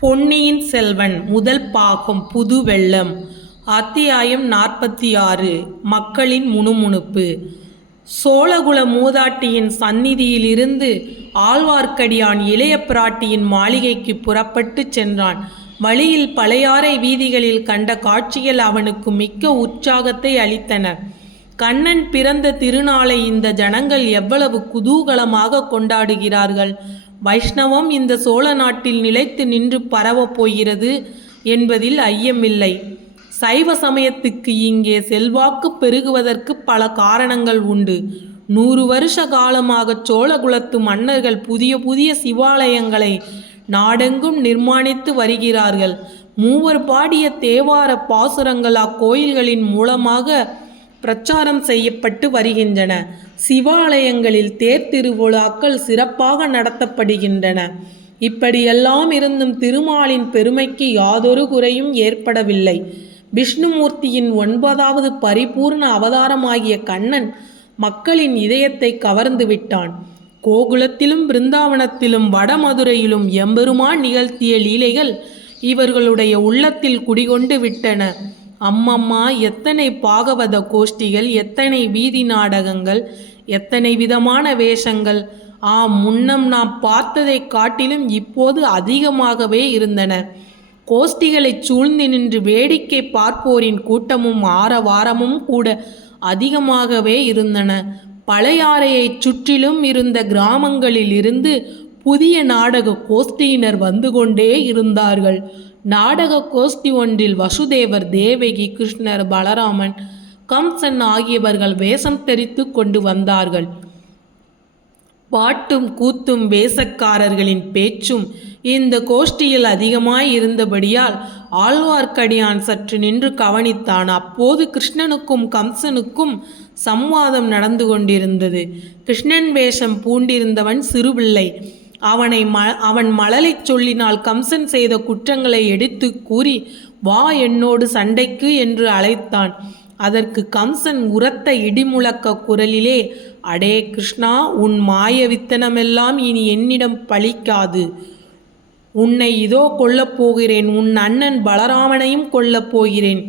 பொன்னியின் செல்வன் முதல் பாகம் புது வெள்ளம். அத்தியாயம் நாற்பத்தி ஆறு மக்களின் முணுமுணுப்பு. சோழகுல மூதாட்டியின் சந்நிதியிலிருந்து ஆழ்வார்க்கடியான் இளைய பிராட்டியின் மாளிகைக்கு புறப்பட்டுச் சென்றான். வழியில் பழையாறை வீதிகளில் கண்ட காட்சிகள் அவனுக்கு மிக்க உற்சாகத்தை அளித்தன. கண்ணன் பிறந்த திருநாளை இந்த ஜனங்கள் எவ்வளவு குதூகலமாக கொண்டாடுகிறார்கள். வைஷ்ணவம் இந்த சோழ நாட்டில் நிலைத்து நின்று பரவப் போகிறது என்பதில் ஐயமில்லை. சைவ சமயத்துக்கு இங்கே செல்வாக்கு பெருகுவதற்கு பல காரணங்கள் உண்டு. நூறு வருஷ காலமாக சோழகுலத்து மன்னர்கள் புதிய புதிய சிவாலயங்களை நாடெங்கும் நிர்மாணித்து வருகிறார்கள். மூவர் பாடிய தேவார பாசுரங்கள் அக்கோயில்களின் மூலமாக பிரச்சாரம் செய்யப்பட்டு வருகின்றன. சிவாலயங்களில் தேர் திருவிழாக்கள் சிறப்பாக நடத்தப்படுகின்றன. இப்படியெல்லாம் இருந்தும் திருமாலின் பெருமைக்கு யாதொரு குறையும் ஏற்படவில்லை. விஷ்ணுமூர்த்தியின் ஒன்பதாவது பரிபூர்ண அவதாரமாகிய கண்ணன் மக்களின் இதயத்தை கவர்ந்து விட்டான். கோகுலத்திலும் பிருந்தாவனத்திலும் வடமதுரையிலும் எம்பெருமான் நிகழ்த்திய லீலைகள் இவர்களுடைய உள்ளத்தில் குடிகொண்டு விட்டன. அம்மம்மா எத்தனை பாகவத கோஷ்டிகள் எத்தனை வீதி நாடகங்கள் எத்தனை விதமான வேஷங்கள். ஆம் முன்னம் நாம் பார்த்ததை காட்டிலும் இப்போது அதிகமாகவே இருந்தன. கோஷ்டிகளைச் சூழ்ந்து நின்று வேடிக்கை பார்ப்போரின் கூட்டமும் ஆரவாரமும் கூட அதிகமாகவே இருந்தன. பழையாறையைச் சுற்றிலும் இருந்த கிராமங்களில் இருந்து புதிய நாடக கோஷ்டியினர் வந்து கொண்டே இருந்தார்கள். நாடக கோஷ்டி ஒன்றில் வசுதேவர் தேவகி கிருஷ்ணர் பலராமன் கம்சன் ஆகியவர்கள் வேஷம் தெரித்து கொண்டு வந்தார்கள். பாட்டும் கூத்தும் வேஷக்காரர்களின் பேச்சும் இந்த கோஷ்டியில் அதிகமாய் இருந்தபடியால் ஆழ்வார்க்கடியான் சற்று நின்று கவனித்தான். அப்போது கிருஷ்ணனுக்கும் கம்சனுக்கும் சம்வாதம் நடந்து கொண்டிருந்தது. கிருஷ்ணன் வேஷம் பூண்டிருந்தவன் சிறுபிள்ளை. அவனை ம அவன் மழலைச் சொல்லினால் கம்சன் செய்த குற்றங்களை எடுத்து கூறி வா என்னோடு சண்டைக்கு என்று அழைத்தான். அதற்கு கம்சன் உரத்த இடிமுழக்க குரலிலே அடே கிருஷ்ணா உன் மாய வித்தனமெல்லாம் இனி என்னிடம் பழிக்காது. உன்னை இதோ கொல்லப் போகிறேன். உன் அண்ணன் பலராமனையும் கொல்லப் போகிறேன்.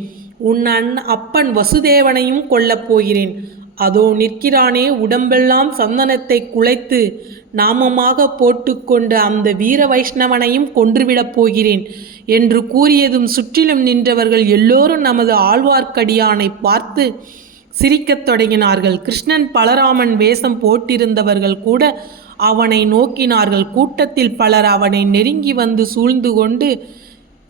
உன் அண் அப்பன் வசுதேவனையும் கொல்லப் போகிறேன். அதோ நிற்கிறானே உடம்பெல்லாம் சந்தனத்தை குலைத்து நாமமாக போட்டுக்கொண்டு அந்த வீர வைஷ்ணவனையும் கொன்றுவிடப் போகிறேன் என்று கூறியதும் சுற்றிலும் நின்றவர்கள் எல்லோரும் நமது ஆழ்வார்க்கடியானை பார்த்து சிரிக்கத் தொடங்கினார்கள். கிருஷ்ணன் பலராமன் வேஷம் போட்டிருந்தவர்கள் கூட அவனை நோக்கினார்கள். கூட்டத்தில் பலர் அவனை நெருங்கி வந்து சூழ்ந்து கொண்டு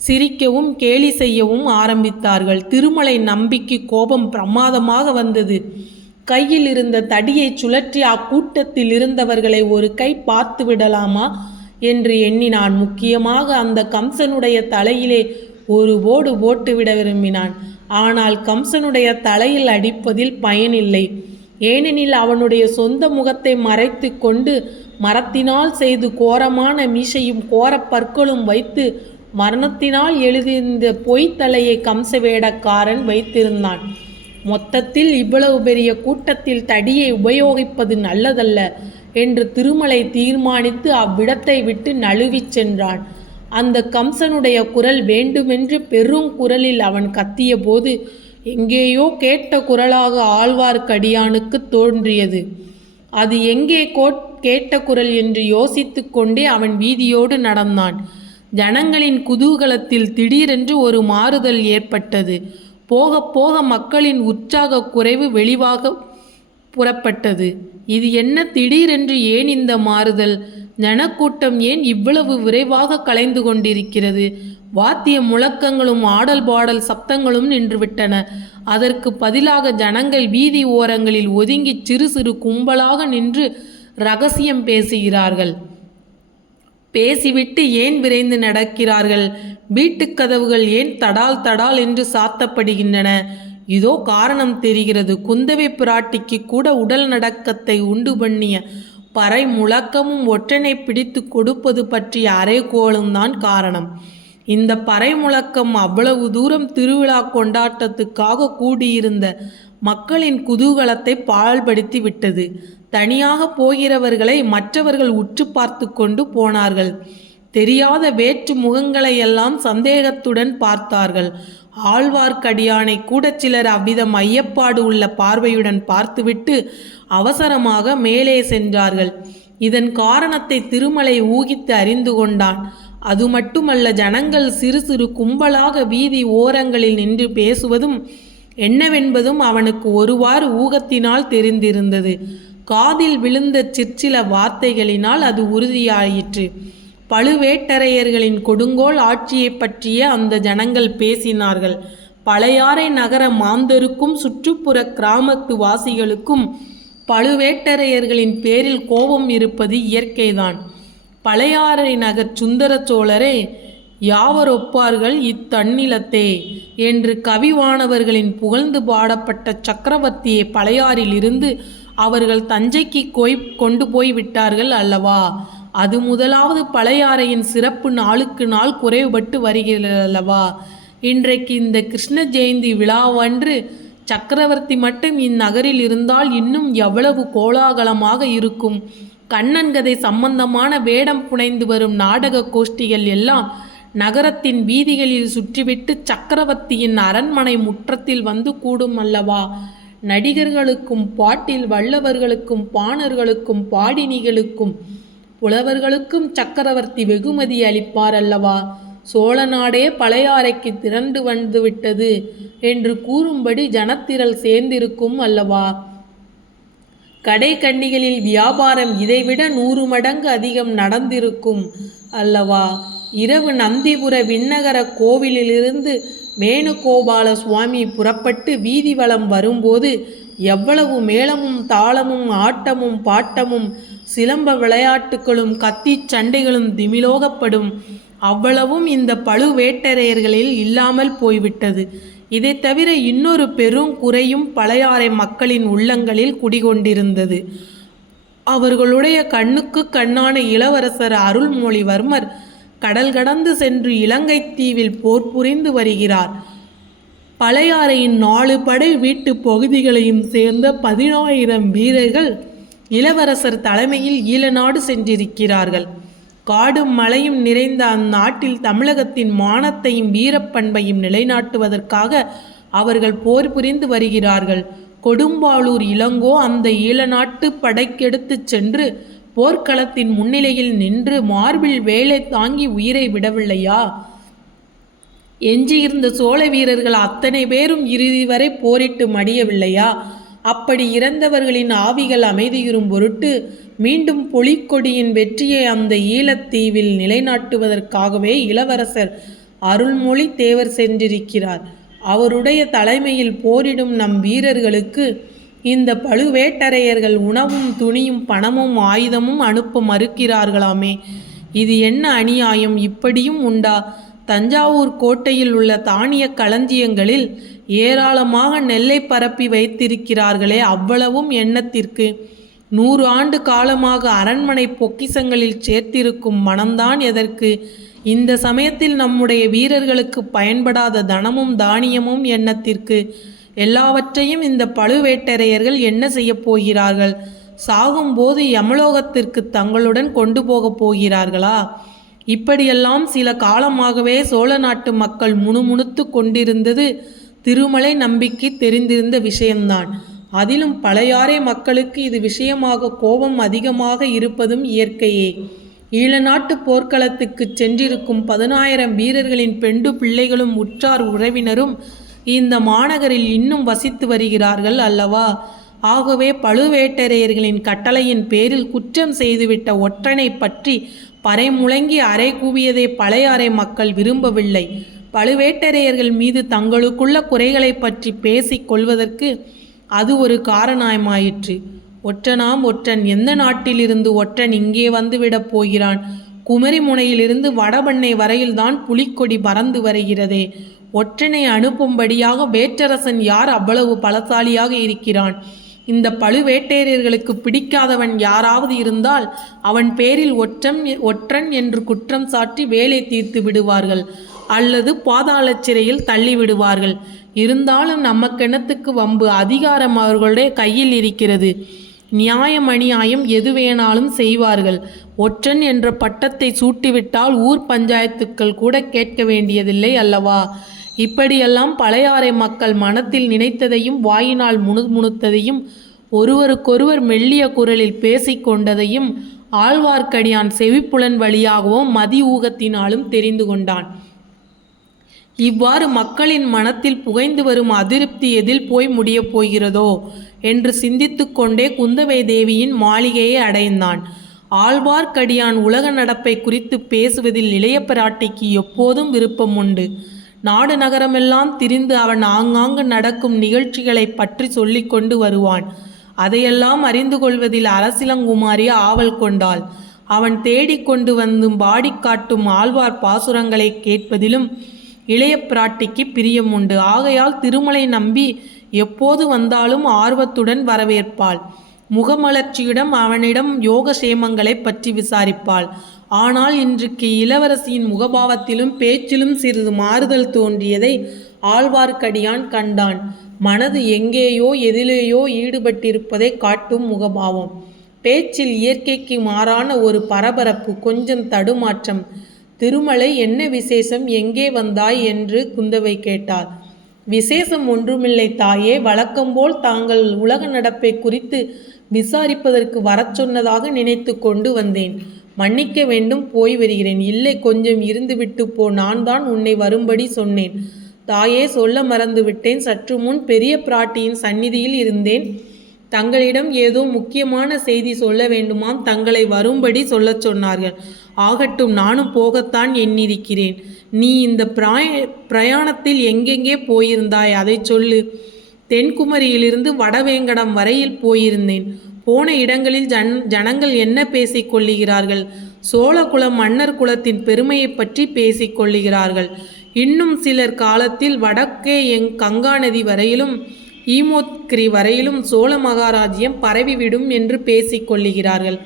சிரிக்கவும் கேலி செய்யவும் ஆரம்பித்தார்கள். திருமலை நம்பிக்கு கோபம் பிரமாதமாக வந்தது. கையில் இருந்த தடியை சுழற்றி அக்கூட்டத்தில் இருந்தவர்களை ஒரு கை பார்த்து விடலாமா என்று எண்ணினான். முக்கியமாக அந்த கம்சனுடைய தலையிலே ஒரு ஓடு போட்டுவிட விரும்பினான். ஆனால் கம்சனுடைய தலையில் அடிப்பதில் பயனில்லை. ஏனெனில் அவனுடைய சொந்த முகத்தை மறைத்து கொண்டு மரத்தினால் செய்து கோரமான மீசையும் கோரப் பற்களும் வைத்து மரணத்தினால் எழுதியிருந்த பொய்த்தலையை கம்சவேடக்காரன் வைத்திருந்தான். மொத்தத்தில் இவ்வளவு பெரிய கூட்டத்தில் தடியை உபயோகிப்பது நல்லதல்ல என்று திருமலை தீர்மானித்து அவ்விடத்தை விட்டு நழுவிச் சென்றான். அந்த கம்சனுடைய குரல் வேண்டுமென்று பெரும் குரலில் அவன் கத்தியபோது எங்கேயோ கேட்ட குரலாக ஆழ்வார்க்கடியானுக்கு தோன்றியது. அது எங்கே கோட் கேட்ட குரல் என்று யோசித்து கொண்டே அவன் வீதியோடு நடந்தான். ஜனங்களின் குதூகலத்தில் திடீரென்று ஒரு மாறுதல் ஏற்பட்டது. போக போக மக்களின் உற்சாக குறைவு வெளிவாக புறப்பட்டது. இது என்ன திடீரென்று ஏன் இந்த மாறுதல்? ஜனக்கூட்டம் ஏன் இவ்வளவு விரைவாக கலைந்து கொண்டிருக்கிறது? வாத்திய முழக்கங்களும் ஆடல் பாடல் சப்தங்களும் நின்றுவிட்டன. அதற்கு பதிலாக ஜனங்கள் வீதி ஓரங்களில் ஒதுங்கி சிறு சிறு கும்பலாக நின்று ரகசியம் பேசுகிறார்கள். பேசிவிட்டு ஏன் விரைந்து நடக்கிறார்கள்? வீட்டுக் கதவுகள் ஏன் தடால் தடால் என்று சாத்தப்படுகின்றன? இதோ காரணம் தெரிகிறது. குந்தவை பிராட்டிக்கு கூட உடல் நடக்கத்தை உண்டு பண்ணிய பறை முழக்கமும் ஒற்றனை பிடித்து கொடுப்பது பற்றிய அரைகோளும் தான் காரணம். இந்த பறை முழக்கம் அவ்வளவு தூரம் திருவிழா கொண்டாட்டத்துக்காக கூடியிருந்த மக்களின் குதூகலத்தை பாழ்படுத்தி விட்டது. தனியாக போகிறவர்களை மற்றவர்கள் உற்று பார்த்து கொண்டு போனார்கள். தெரியாத வேற்று முகங்களையெல்லாம் சந்தேகத்துடன் பார்த்தார்கள். ஆழ்வார்க்கடியானை கூட சிலர் அவ்விதம் ஐயப்பாடு உள்ள பார்வையுடன் பார்த்துவிட்டு அவசரமாக மேலே சென்றார்கள். இதன் காரணத்தை திருமலை ஊகித்து அறிந்து கொண்டான். அது மட்டுமல்ல ஜனங்கள் சிறு சிறு கும்பலாக வீதி ஓரங்களில் நின்று பேசுவதும் என்னவென்பதும் அவனுக்கு ஒருவாறு ஊகத்தினால் தெரிந்திருந்தது. காதில் விழுந்த சிற்சில வார்த்தைகளினால் அது உறுதியாயிற்று. பழுவேட்டரையர்களின் கொடுங்கோல் ஆட்சியைப் பற்றிய அந்த ஜனங்கள் பேசினார்கள். பழையாறை நகர மாந்தருக்கும் சுற்றுப்புற கிராமத்து வாசிகளுக்கும் பழுவேட்டரையர்களின் பேரில் கோபம் இருப்பது இயற்கைதான். பழையாறை நகர் சுந்தர சோழரே யாவர் ஒப்பார்கள் இத்தன்னிலத்தே என்று கவிவானவர்களின் புகழ்ந்து பாடப்பட்ட சக்கரவர்த்தியை பழையாறிலிருந்து அவர்கள் தஞ்சைக்கு கொய் கொண்டு போய் விட்டார்கள் அல்லவா? அது முதலாவது பழையாறையின் சிறப்பு நாளுக்கு நாள் குறைவுபட்டு வருகிறது அல்லவா? இன்றைக்கு இந்த கிருஷ்ண ஜெயந்தி விழாவன்று சக்கரவர்த்தி மட்டும் இந்நகரில் இருந்தால் இன்னும் எவ்வளவு கோலாகலமாக இருக்கும்? கண்ணன் கதை சம்பந்தமான வேடம் புனைந்து வரும் நாடக கோஷ்டிகள் எல்லாம் நகரத்தின் வீதிகளில் சுற்றிவிட்டு சக்கரவர்த்தியின் அரண்மனை முற்றத்தில் வந்து கூடும் அல்லவா? நடிகர்களுக்கும் பாட்டில் வல்லவர்களுக்கும் பாணர்களுக்கும் பாடினிகளுக்கும் புலவர்களுக்கும் சக்கரவர்த்தி வெகுமதி அளிப்பார் அல்லவா? சோழ நாடே பழையாறைக்கு திரண்டு வந்துவிட்டது என்று கூறும்படி ஜனத்திரள் சேர்ந்திருக்கும் அல்லவா? கடை கண்ணிகளில் வியாபாரம் இதைவிட நூறு மடங்கு அதிகம் நடந்திருக்கும் அல்லவா? இரவு நந்திபுர விண்ணகர கோவிலிலிருந்து வேணுகோபால சுவாமி புறப்பட்டு வீதி வலம் வரும்போது எவ்வளவு மேளமும் தாளமும் ஆட்டமும் பாட்டமும் சிலம்ப விளையாட்டுகளும் கத்திச் சண்டைகளும் திமிலோகப்படும். அவ்வளவும் இந்த பழுவேட்டரையர்களில் இல்லாமல் போய்விட்டது. இதை தவிர இன்னொரு பெரும் குறையும் பழையாறை மக்களின் உள்ளங்களில் குடிகொண்டிருந்தது. அவர்களுடைய கண்ணுக்கு கண்ணான இளவரசர் அருள்மொழிவர்மர் கடல் கடந்து சென்று இலங்கை தீவில் போர் புரிந்து வருகிறார். பழையாறையின் நாலு படை வீட்டு பகுதிகளையும் சேர்ந்த பதினாயிரம் வீரர்கள் இளவரசர் தலைமையில் ஈழநாடு சென்றிருக்கிறார்கள். காடும் மலையும் நிறைந்த அந்நாட்டில் தமிழகத்தின் மானத்தையும் வீரப்பண்பையும் நிலைநாட்டுவதற்காக அவர்கள் போர் புரிந்து வருகிறார்கள். கொடும்பாளூர் இளங்கோ அந்த ஈழநாட்டு படைக்கெடுத்துச் சென்று போர்க்களத்தின் முன்னிலையில் நின்று மார்பில் வேலை தாங்கி உயிரை விடவில்லையா? எஞ்சியிருந்த சோழ வீரர்கள் அத்தனை பேரும் இறுதி வரை போரிட்டு மடியவில்லையா? அப்படி இறந்தவர்களின் ஆவிகள் அமைதியுறும் பொருட்டு மீண்டும் பொலிக்கொடியின் வெற்றியை அந்த ஈழத்தீவில் நிலைநாட்டுவதற்காகவே இளவரசர் அருள்மொழி தேவர் சென்றிருக்கிறார். அவருடைய தலைமையில் போரிடும் நம் வீரர்களுக்கு இந்த பழுவேட்டரையர்கள் உணவும் துணியும் பணமும் ஆயுதமும் அனுப்ப மறுக்கிறார்களாமே. இது என்ன அநியாயம்? இப்படியும் உண்டா? தஞ்சாவூர் கோட்டையில் உள்ள தானிய களஞ்சியங்களில் ஏராளமாக நெல்லை பரப்பி வைத்திருக்கிறார்களே அவ்வளவும் எண்ணத்திற்கு. நூறு ஆண்டு காலமாக அரண்மனை பொக்கிசங்களில் சேர்த்திருக்கும் மனம்தான் எதற்கு? இந்த சமயத்தில் நம்முடைய வீரர்களுக்கு பயன்படாத தனமும் தானியமும் எண்ணத்திற்கு. எல்லாவற்றையும் இந்த பழுவேட்டரையர்கள் என்ன செய்யப் போகிறார்கள்? சாகும்போது யமலோகத்திற்கு தங்களுடன் கொண்டு போகப் போகிறார்களா? இப்படியெல்லாம் சில காலமாகவே சோழ நாட்டு மக்கள் முணுமுணுத்து கொண்டிருந்தது திருமலை நம்பிக்கை தெரிந்திருந்த விஷயம்தான். அதிலும் பழையாறை மக்களுக்கு இது விஷயமாக கோபம் அதிகமாக இருப்பதும் இயற்கையே. ஈழநாட்டு போர்க்களத்துக்கு சென்றிருக்கும் பதினாயிரம் வீரர்களின் பெண்டு பிள்ளைகளும் உற்றார் உறவினரும் இந்த மாநகரில் இன்னும் வசித்து வருகிறார்கள் அல்லவா? ஆகவே பழுவேட்டரையர்களின் கட்டளையின் பேரில் குற்றம் செய்துவிட்ட ஒற்றனை பற்றி பறை முழங்கி அறை கூவியதை பழையாறை மக்கள் விரும்பவில்லை. பழுவேட்டரையர்கள் மீது தங்களுக்குள்ள குறைகளை பற்றி பேசிக் கொள்வதற்கு அது ஒரு காரணமாயிற்று. ஒற்றனாம் ஒற்றன் எந்த நாட்டிலிருந்து ஒற்றன் இங்கே வந்துவிடப் போகிறான்? குமரி முனையிலிருந்து வடபண்ணை வரையில்தான் புலிக்கொடி பறந்து வருகிறதே. ஒற்றனை அனுப்பும்படியாக வேற்றரசன் யார் அவ்வளவு பலசாலியாக இருக்கிறான்? இந்த பழுவேட்டேரியர்களுக்கு பிடிக்காதவன் யாராவது இருந்தால் அவன் பேரில் ஒற்றன் ஒற்றன் என்று குற்றம் சாட்டி வேலை தீர்த்து விடுவார்கள். அல்லது பாதாள சிறையில் தள்ளி விடுவார்கள். இருந்தாலும் நம்ம கிணத்துக்கு வம்பு அதிகாரம் அவர்களுடைய கையில் இருக்கிறது. நியாயம் அநியாயம் எது வேணாலும் செய்வார்கள். ஒற்றன் என்ற பட்டத்தை சூட்டிவிட்டால் ஊர் பஞ்சாயத்துக்கள் கூட கேட்க வேண்டியதில்லை அல்லவா? இப்படியெல்லாம் பழையாறை மக்கள் மனத்தில் நினைத்ததையும் வாயினால் முணுமுணுத்ததையும் ஒருவருக்கொருவர் மெல்லிய குரலில் பேசிக்கொண்டதையும் ஆழ்வார்க்கடியான் செவிப்புலன் வழியாகவும் மதி ஊகத்தினாலும் தெரிந்து கொண்டான். இவ்வாறு மக்களின் மனத்தில் புகைந்து வரும் அதிருப்தி எதில் போய் முடியப் போகிறதோ? என்று சிந்தித்து கொண்டே குந்தவை தேவியின் மாளிகையை அடைந்தான். ஆழ்வார்க்கடியான் உலக நடப்பை குறித்து பேசுவதில் இளைய பிராட்டிக்கு எப்போதும் விருப்பம் உண்டு. நாடு நகரமெல்லாம் திரிந்து அவன் ஆங்காங்கு நடக்கும் நிகழ்ச்சிகளை பற்றி சொல்லிக்கொண்டு வருவான். அதையெல்லாம் அறிந்து கொள்வதில் அரசிலங்குமாரி ஆவல் கொண்டாள். அவன் தேடிக்கொண்டு வந்தும் பாடி காட்டும் ஆழ்வார் பாசுரங்களை கேட்பதிலும் இளைய பிராட்டிக்கு பிரியம் உண்டு. ஆகையால் திருமலை நம்பி எப்போது வந்தாலும் ஆர்வத்துடன் வரவேற்பாள். முகமலர்ச்சியிடம் அவனிடம் யோக சேமங்களை பற்றி விசாரிப்பாள். ஆனால் இன்றைக்கு இளவரசியின் முகபாவத்திலும் பேச்சிலும் சிறிது மாறுதல் தோன்றியதை ஆழ்வார்க்கடியான் கண்டான். மனது எங்கேயோ எதிலேயோ ஈடுபட்டிருப்பதை காட்டும் முகபாவம். பேச்சில் இயற்கைக்கு மாறான ஒரு பரபரப்பு கொஞ்சம் தடுமாற்றம். திருமலை என்ன விசேஷம் எங்கே வந்தாய் என்று குந்தவை கேட்டாள். விசேஷம் ஒன்றுமில்லை தாயே வழக்கம்போல் தாங்கள் உலக நடப்பை குறித்து விசாரிப்பதற்கு வரச் சொன்னதாக நினைத்து கொண்டு வந்தேன். மன்னிக்க வேண்டும் போய் வருகிறேன். இல்லை கொஞ்சம் இருந்துவிட்டு போ நான் தான் உன்னை வரும்படி சொன்னேன். தாயே சொல்ல மறந்துவிட்டேன். சற்று முன் பெரிய பிராட்டியின் சந்நிதியில் இருந்தேன். தங்களிடம் ஏதோ முக்கியமான செய்தி சொல்ல வேண்டுமாம் தங்களை வரும்படி சொல்லச் சொன்னார்கள். ஆகட்டும் நானும் போகத்தான் எண்ணிருக்கிறேன் நீ இந்த பிராய பிரயாணத்தில் எங்கெங்கே போயிருந்தாய்? அதை சொல்லு. தென்குமரியிலிருந்து வடவேங்கடம் வரையில் போயிருந்தேன். போன இடங்களில் ஜன் ஜனங்கள் என்ன பேசிக்கொள்ளுகிறார்கள் சோழகுலம் மன்னர் குலத்தின் பெருமையை பற்றி பேசிக்கொள்ளுகிறார்கள் இன்னும் சிலர் காலத்தில் வடக்கே எங் கங்கா நதி வரையிலும் ஈமோத்கிரி வரையிலும் சோழ மகாராஜ்யம் பரவிவிடும் என்று பேசிக் கொள்ளுகிறார்கள்.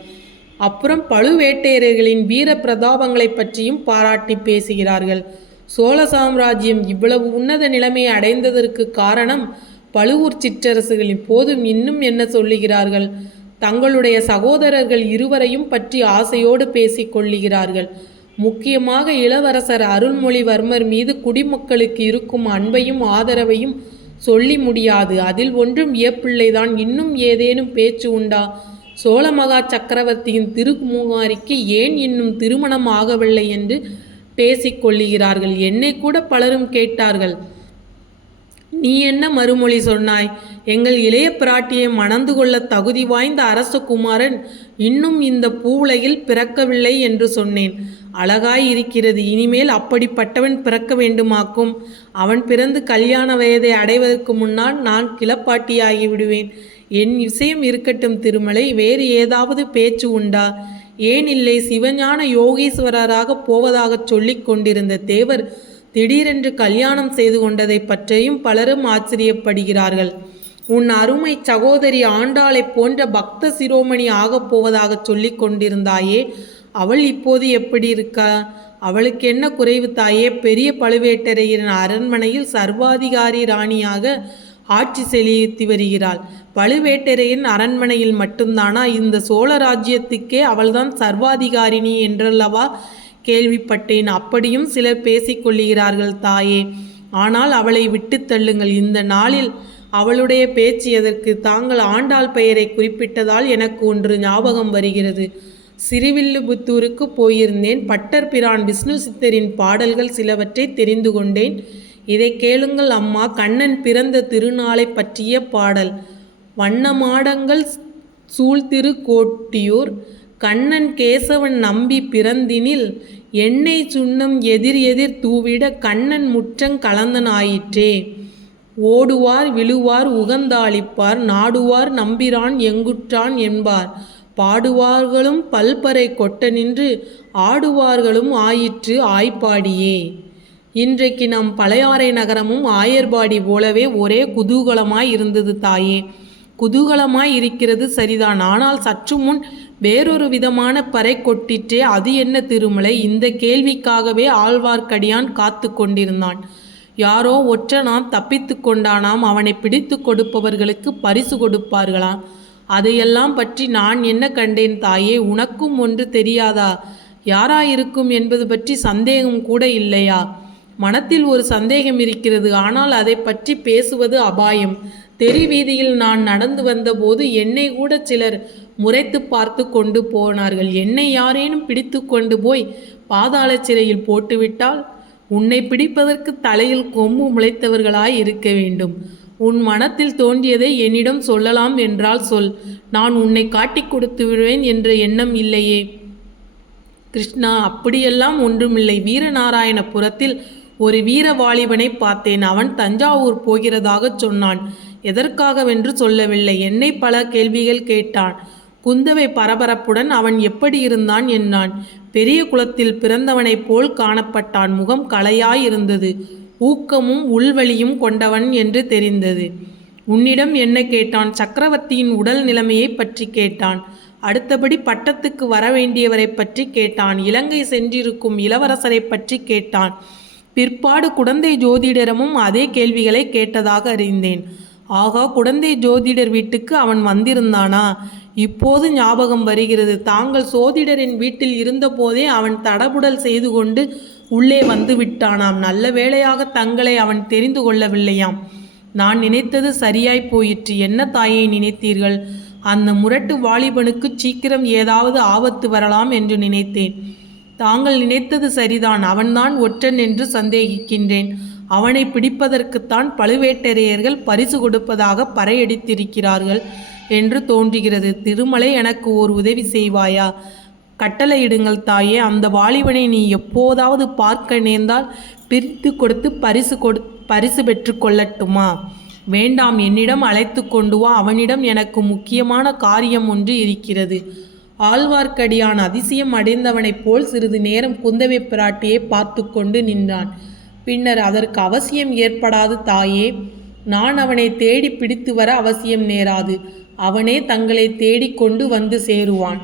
அப்புறம் பழுவேட்டையர்களின் வீர பிரதாபங்களை பற்றியும் பாராட்டி பேசுகிறார்கள். சோழ சாம்ராஜ்யம் இவ்வளவு உன்னத நிலைமையை அடைந்ததற்கு காரணம் பழுவூர் சிற்றரசுகளின் போதும் இன்னும் என்ன சொல்லுகிறார்கள்? தங்களுடைய சகோதரர்கள் இருவரையும் பற்றி ஆசையோடு பேசிக்கொள்ளுகிறார்கள் முக்கியமாக இளவரசர் அருள்மொழிவர்மர் மீது குடிமக்களுக்கு இருக்கும் அன்பையும் ஆதரவையும் சொல்லி முடியாது. அதில் ஒன்றும் வியப்பில்லைதான் இன்னும் ஏதேனும் பேச்சு உண்டா? சோழ மகா சக்கரவர்த்தியின் திருமுகாரிக்கு ஏன் இன்னும் திருமணம் ஆகவில்லை என்று பேசிக்கொள்ளுகிறார்கள் என்னை கூட பலரும் கேட்டார்கள். நீ என்ன மறுமொழி சொன்னாய்? எங்கள் இளைய பிராட்டியை மணந்து கொள்ள தகுதி வாய்ந்த அரசகுமாரன் இன்னும் இந்த பூவுலகில் பிறக்கவில்லை என்று சொன்னேன். அழகாய் இருக்கிறது இனிமேல் அப்படிப்பட்டவன் பிறக்க வேண்டுமாக்கும். அவன் பிறந்து கல்யாண வயதை அடைவதற்கு முன்னால் நான் கிளப்பாட்டியாகி விடுவேன். என் விஷயம் இருக்கட்டும் திருமலை வேறு ஏதாவது பேச்சு உண்டா? ஏன் இல்லை சிவஞான யோகீஸ்வரராக போவதாகச் சொல்லிக் கொண்டிருந்த தேவர் திடீரென்று கல்யாணம் செய்து கொண்டதை பற்றியும் பலரும் ஆச்சரியப்படுகிறார்கள். உன் அருமை சகோதரி ஆண்டாளைப் போன்ற பக்த சிரோமணி ஆகப் போவதாகச் சொல்லி கொண்டிருந்தாயே அவள் இப்போது எப்படி இருக்கா? அவளுக்கு என்ன குறைவு தாயே? பெரிய பழுவேட்டரையரின் அரண்மனையில் சர்வாதிகாரி ராணியாக ஆட்சி செலுத்தி வருகிறாள். பழுவேட்டரையின் அரண்மனையில் மட்டும்தானா? இந்த சோழ ராஜ்யத்துக்கே அவள்தான் சர்வாதிகாரிணி என்றல்லவா? கேள்விப்பட்டேன். அப்படியும் சிலர் பேசிக்கொள்ளுகிறார்கள் தாயே. ஆனால் அவளை விட்டு தள்ளுங்கள். இந்த நாளில் அவளுடைய பேச்சு எதற்கு? தாங்கள் ஆண்டாள் பெயரை குறிப்பிட்டதால் எனக்கு ஒன்று ஞாபகம் வருகிறது. சிறுவில்லுபுத்தூருக்கு போயிருந்தேன். பட்டர் பிரான் விஷ்ணு சித்தரின் பாடல்கள் சிலவற்றை தெரிந்து கொண்டேன். இதை கேளுங்கள் அம்மா. கண்ணன் பிறந்த திருநாளை பற்றிய பாடல். வண்ணமாடங்கள் சூழ்திரு கோட்டியூர் கண்ணன் கேசவன் நம்பி பிறந்தினில் எண்ணெய் சுண்ணம் எதிர் எதிர் தூவிட கண்ணன் முற்றங் கலந்தனாயிற்றே. ஓடுவார் விழுவார் உகந்தாளிப்பார் நாடுவார் நம்பிரான் எங்குற்றான் என்பார். பாடுவார்களும் பல்பறை கொட்ட நின்று ஆடுவார்களும் ஆயிற்று ஆய்ப்பாடியே. இன்றைக்கு நம் பழையாறை நகரமும் ஆயர்பாடி போலவே ஒரே குதூகலமாய் இருந்தது தாயே. குதூகலமாய் இருக்கிறது சரிதான். ஆனால் சற்று முன் வேறொரு விதமான பறை கொட்டிற்றே அது என்ன திருமலை? இந்த கேள்விக்காகவே ஆழ்வார்க்கடியான் காத்து கொண்டிருந்தான். யாரோ ஒற்றனாம் தப்பித்து கொண்டானாம் அவனை பிடித்து கொடுப்பவர்களுக்கு பரிசு கொடுப்பார்களாம். அதையெல்லாம் பற்றி நான் என்ன கண்டேன் தாயே? உனக்கும் ஒன்று தெரியாதா? யாராயிருக்கும் என்பது பற்றி சந்தேகம் கூட இல்லையா? மனத்தில் ஒரு சந்தேகம் இருக்கிறது ஆனால் அதை பற்றி பேசுவது அபாயம். தெரு வீதியில் நான் நடந்து வந்தபோது என்னை கூட சிலர் முறைத்து பார்த்து கொண்டு போனார்கள். என்னை யாரேனும் பிடித்து கொண்டு போய் பாதாள சிறையில் போட்டுவிட்டால் உன்னை பிடிப்பதற்கு தலையில் கொம்பு முளைத்தவர்களாய் இருக்க வேண்டும். உன் மனத்தில் தோன்றியதை என்னிடம் சொல்லலாம் என்றால் சொல். நான் உன்னை காட்டிக் கொடுத்து விடுவேன் என்ற எண்ணம் இல்லையே. கிருஷ்ணா அப்படியெல்லாம் ஒன்றுமில்லை. வீரநாராயணபுரத்தில் ஒரு வீர வாலிபனை பார்த்தேன். அவன் தஞ்சாவூர் போகிறதாகச் சொன்னான். எதற்காகவென்று சொல்லவில்லை. என்னை பல கேள்விகள் கேட்டான். குந்தவை பரபரப்புடன் அவன் எப்படி இருந்தான் என்னான். பெரிய குலத்தில் பிறந்தவனைப் போல் காணப்பட்டான். முகம் கலையாயிருந்தது ஊக்கமும் உள்வழியும் கொண்டவன் என்று தெரிந்தது. உன்னிடம் என்ன கேட்டான்? சக்கரவர்த்தியின் உடல் நிலைமையை பற்றி கேட்டான். அடுத்தபடி பட்டத்துக்கு வர வேண்டியவரை பற்றி கேட்டான். இலங்கை சென்றிருக்கும் இளவரசரை பற்றி கேட்டான். பிற்பாடு குடந்தை ஜோதிடரமும் அதே கேள்விகளை கேட்டதாக அறிந்தேன். ஆகா குடந்தை ஜோதிடர் வீட்டுக்கு அவன் வந்திருந்தானா? இப்போது ஞாபகம் வருகிறது. தாங்கள் சோதிடரின் வீட்டில் இருந்தபோதே அவன் தடபுடல் செய்து கொண்டு உள்ளே வந்து விட்டானாம். நல்ல வேளையாக தங்களை அவன் தெரிந்து கொள்ளவில்லையாம். நான் நினைத்தது சரியாய் போயிற்று. என்ன தாயை நினைத்தீர்கள்? அந்த முரட்டு வாலிபனுக்கு சீக்கிரம் ஏதாவது ஆபத்து வரலாம் என்று நினைத்தேன். தாங்கள் நினைத்தது சரிதான். அவன்தான் ஒற்றன் என்று சந்தேகிக்கின்றேன். அவனை பிடிப்பதற்குத்தான் பழுவேட்டரையர்கள் பரிசு கொடுப்பதாக பறையடித்திருக்கிறார்கள் என்று தோன்றுகிறது. திருமலை எனக்கு ஓர் உதவி செய்வாயா? கட்டளையிடுங்கள் தாயே அந்த வாலிபனை நீ எப்போதாவது பார்க்க நேர்ந்தால் பிரித்து கொடுத்து பரிசு கொடு பரிசு பெற்று கொள்ளட்டுமா? வேண்டாம் என்னிடம் அழைத்து கொண்டு வா அவனிடம் எனக்கு முக்கியமான காரியம் ஒன்று இருக்கிறது. ஆழ்வார்க்கடியான் அதிசயம் அடைந்தவனைப் போல் சிறிது நேரம் குந்தவை பிராட்டியை பார்த்து கொண்டு நின்றான். பின்னர் அதற்கு அவசியம் ஏற்படாது தாயே. நான் அவனை தேடி பிடித்து வர அவசியம் நேராது. அவனே தங்களை தேடிக்கொண்டு வந்து சேருவான்.